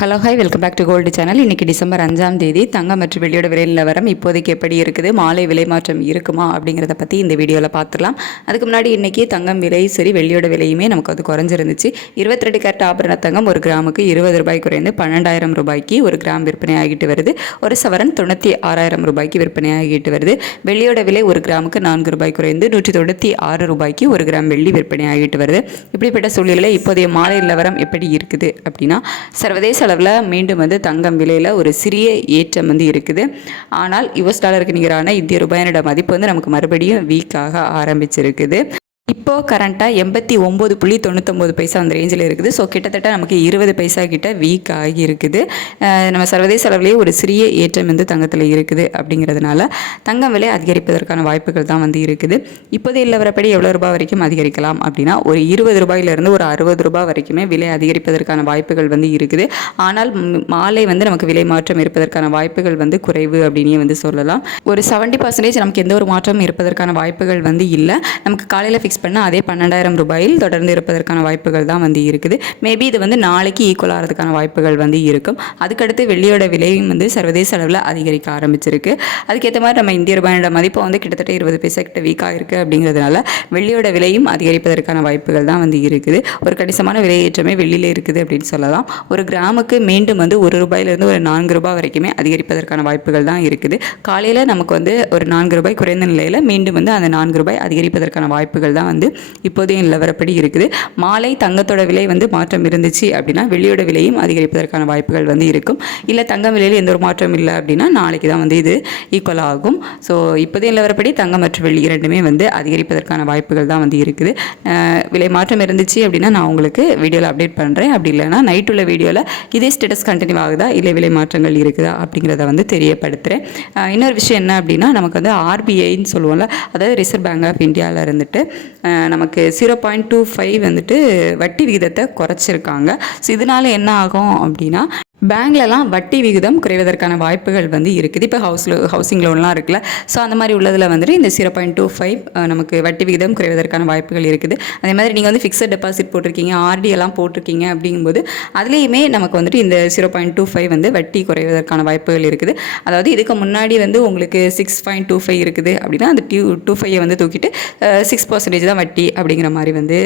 Hello hi welcome back to gold channel. இன்றைக்கி December அஞ்சாம் தேதி. தங்கம் மற்றும் வெள்ளியோட விலை நிலவரம் இப்போதைக்கு எப்படி இருக்குது? மாலை விலை மாற்றம் இருக்குமா? அப்படிங்கிறத பற்றி இந்த வீடியோவில் பார்த்துடலாம் அதுக்கு முன்னாடி இன்றைக்கி தங்கம் விலை சரி வெள்ளியோட விலையுமே நமக்கு அது குறைஞ்சிருந்துச்சு. இருபத்தி ரெண்டு கேரட் ஆபரண தங்கம் ஒரு கிராமுக்கு இருபது ரூபாய் குறைந்து பன்னெண்டாயிரம் ரூபாய்க்கு ஒரு கிராம் விற்பனை ஆகிட்டு வருது. ஒரு சவரன் தொண்ணூற்றி ஆறாயிரம் ரூபாய்க்கு விற்பனை ஆகிட்டு வருது. வெள்ளியோட விலை ஒரு கிராமுக்கு நான்கு ரூபாய் குறைந்து நூற்றி தொண்ணூற்றி ஆறு ரூபாய்க்கு ஒரு கிராம் வெள்ளி விற்பனை ஆகிட்டு வருது. இப்படிப்பட்ட சூழ்நிலையில் இப்போதைய மாலை நிலவரம் எப்படி இருக்குது அப்படின்னா சர்வதேச அளவில் மீண்டும் வந்து தங்கம் விலையில் ஒரு சிறிய ஏற்றம் வந்து இருக்குது. ஆனால் யுஎஸ் டாலருக்கு நிகரான இந்திய ரூபாயினோட மதிப்பு வந்து நமக்கு மறுபடியும் வீக்காக ஆரம்பிச்சிருக்குது. இப்போது கரண்ட்டாக எண்பத்தி ஒம்பது புள்ளி தொண்ணூத்தொம்பது பைசா அந்த ரேஞ்சில் இருக்குது. ஸோ கிட்டத்தட்ட நமக்கு இருபது பைசா கிட்ட வீக் ஆகி இருக்குது. நம்ம சர்வதேச அளவிலேயே ஒரு சிறிய ஏற்றம் வந்து தங்கத்தில் இருக்குது அப்படிங்கிறதுனால தங்கம் விலை அதிகரிப்பதற்கான வாய்ப்புகள் தான் வந்து இருக்குது. இப்போதைய நிலவரப்படி எவ்வளோ ரூபாய் வரைக்கும் அதிகரிக்கலாம் அப்படின்னா ஒரு இருபது ரூபாயிலிருந்து ஒரு அறுபது ரூபாய் வரைக்குமே விலை அதிகரிப்பதற்கான வாய்ப்புகள் வந்து இருக்குது. ஆனால் மாலை வந்து நமக்கு விலை மாற்றம் இருப்பதற்கான வாய்ப்புகள் வந்து குறைவு அப்படின்னே வந்து சொல்லலாம். ஒரு செவன்ட்டி பர்சன்டேஜ் நமக்கு எந்த ஒரு மாற்றமும் இருப்பதற்கான வாய்ப்புகள் வந்து இல்லை. நமக்கு காலையில் ஃபிக்ஸ் பண்ண அதே பன்னெண்டாயிரம் ரூபாயில் தொடர்ந்து இருப்பதற்கான வாய்ப்புகள் தான் வந்து இருக்குது. மேபி இது வந்து நாளைக்கு ஈக்குவல் ஆகிறதுக்கான வாய்ப்புகள் வந்து இருக்கும். அதுக்கடுத்து வெள்ளியோட விலையும் வந்து சர்வதேச அளவில் அதிகரிக்க ஆரம்பிச்சிருக்கு. அதுக்கேற்ற மாதிரி நம்ம இந்திய ரூபாயோட மதிப்பு வந்து கிட்டத்தட்ட இருபது பைசா கிட்ட வீக்காக இருக்குது அப்படிங்கிறதுனால வெள்ளியோட விலையும் அதிகரிப்பதற்கான வாய்ப்புகள் தான் வந்து இருக்குது. ஒரு கணிசமான விலையேற்றமே வெள்ளியில் இருக்குது அப்படின்னு சொல்லலாம். ஒரு கிராமுக்கு மீண்டும் வந்து ஒரு ரூபாயிலிருந்து ஒரு நான்கு ரூபாய் வரைக்குமே அதிகரிப்பதற்கான வாய்ப்புகள் தான் இருக்குது. காலையில் நமக்கு வந்து ஒரு நான்கு ரூபாய் குறைந்த நிலையில் மீண்டும் வந்து அந்த நான்கு ரூபாய் அதிகரிப்பதற்கான வாய்ப்புகள் தான் வந்து இப்போதைய நிலவரப்படி இருக்குது. மாலை தங்கத்தோட விலை வந்து மாற்றம் இருந்துச்சு அப்படின்னா வெள்ளியோட விலையும் அதிகரிப்பதற்கான வாய்ப்புகள் வந்து இருக்கும். இல்லை தங்கம் விலையில் எந்த ஒரு மாற்றம் இல்லை அப்படின்னா நாளைக்கு தான் வந்து இது ஈக்குவல் ஆகும். ஸோ இப்போதைய நிலவரப்படி தங்கம் மற்றும் வெள்ளி இரண்டுமே வந்து அதிகரிப்பதற்கான வாய்ப்புகள் தான் வந்து இருக்குது. விலை மாற்றம் இருந்துச்சு அப்படின்னா நான் உங்களுக்கு வீடியோவில் அப்டேட் பண்ணுறேன் அப்படி இல்லைன்னா நைட் உள்ள வீடியோவில் இதே ஸ்டேட்டஸ் கண்டினியூ ஆகுதா? இல்லை விலை மாற்றங்கள் இருக்குதா? அப்படிங்கிறத வந்து தெரியப்படுத்துகிறேன் இன்னொரு விஷயம் என்ன அப்படின்னா நமக்கு வந்து ஆர்பிஐன்னு சொல்லுவோம்ல அதாவது ரிசர்வ் பேங்க் ஆஃப் இந்தியாவில் இருந்துட்டு நமக்கு ஜீரோ பாயிண்ட் டூ ஃபைவ் வந்துட்டு வட்டி விகிதத்தை குறைச்சிருக்காங்க. ஸோ இதனால என்ன ஆகும் அப்படின்னா பேங்க்லலாம் வட்டி விகிதம் குறைவதற்கான வாய்ப்புகள் வந்து இருக்குது. இப்போ ஹவுஸ் ஹவுசிங் லோன்லாம் இருக்குல்ல. ஸோ அந்த மாதிரி உள்ளதில் வந்துட்டு இந்த ஜீரோ பாயிண்ட் டூ ஃபைவ் நமக்கு வட்டி விகிதம் குறைவதற்கான வாய்ப்புகள் இருக்குது. அதே மாதிரி நீங்கள் வந்து ஃபிக்ஸட் டெபாசிட் போட்டிருக்கீங்க ஆர்டி எல்லாம் போட்டிருக்கீங்க அப்படிங்கும்போது அதுலேயுமே நமக்கு வந்துட்டு இந்த ஜீரோ பாயிண்ட் டூ ஃபைவ் வந்து வட்டி குறைவதற்கான வாய்ப்புகள் இருக்குது. அதாவது இதுக்கு முன்னாடி வந்து உங்களுக்கு சிக்ஸ் பாயிண்ட் டூ ஃபைவ் இருக்குது அப்படின்னா அந்த டியூ டூ ஃபைவை வந்து தூக்கிட்டு சிக்ஸ் பர்சன்டேஜ் தான் வட்டி அப்படிங்கிற மாதிரி வந்து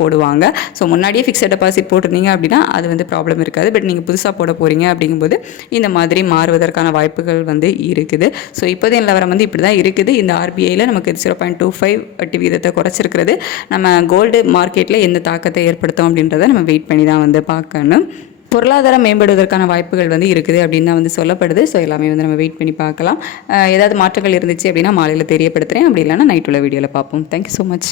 போடுவாங்க. ஸோ முன்னாடியே ஃபிக்ஸட் டெபாசிட் போட்டிருந்தீங்க அப்படின்னா அது வந்து ப்ராப்ளம் இருக்காது. பட் நீங்கள் புதுசாக போட போகிறீங்க அப்படிங்கும்போது இந்த மாதிரி மாறுவதற்கான வாய்ப்புகள் வந்து இருக்குது. ஸோ இப்போதைய நிலவரம் வந்து இப்படி தான் இருக்குது. இந்த ஆர்பிஐயில் நமக்கு ஜீரோ பாயிண்ட் டூ ஃபைவ் வட்டி விகிதத்தை குறைச்சிருக்கிறது. நம்ம கோல்டு மார்க்கெட்டில் எந்த தாக்கத்தை ஏற்படுத்தும் அப்படின்றத நம்ம வெயிட் பண்ணி தான் வந்து பார்க்கணும். பொருளாதாரம் மேம்படுவதற்கான வாய்ப்புகள் வந்து இருக்குது அப்படின்னு தான் வந்து சொல்லப்படுது. ஸோ எல்லாமே வந்து நம்ம வெயிட் பண்ணி பார்க்கலாம். ஏதாவது மாற்றங்கள் இருந்துச்சு அப்படின்னா மாலையில் தெரியப்படுத்துகிறேன் அப்படி இல்லைன்னா நைட்டுள்ள உள்ள வீடியோவில் பார்ப்போம். Thank you so much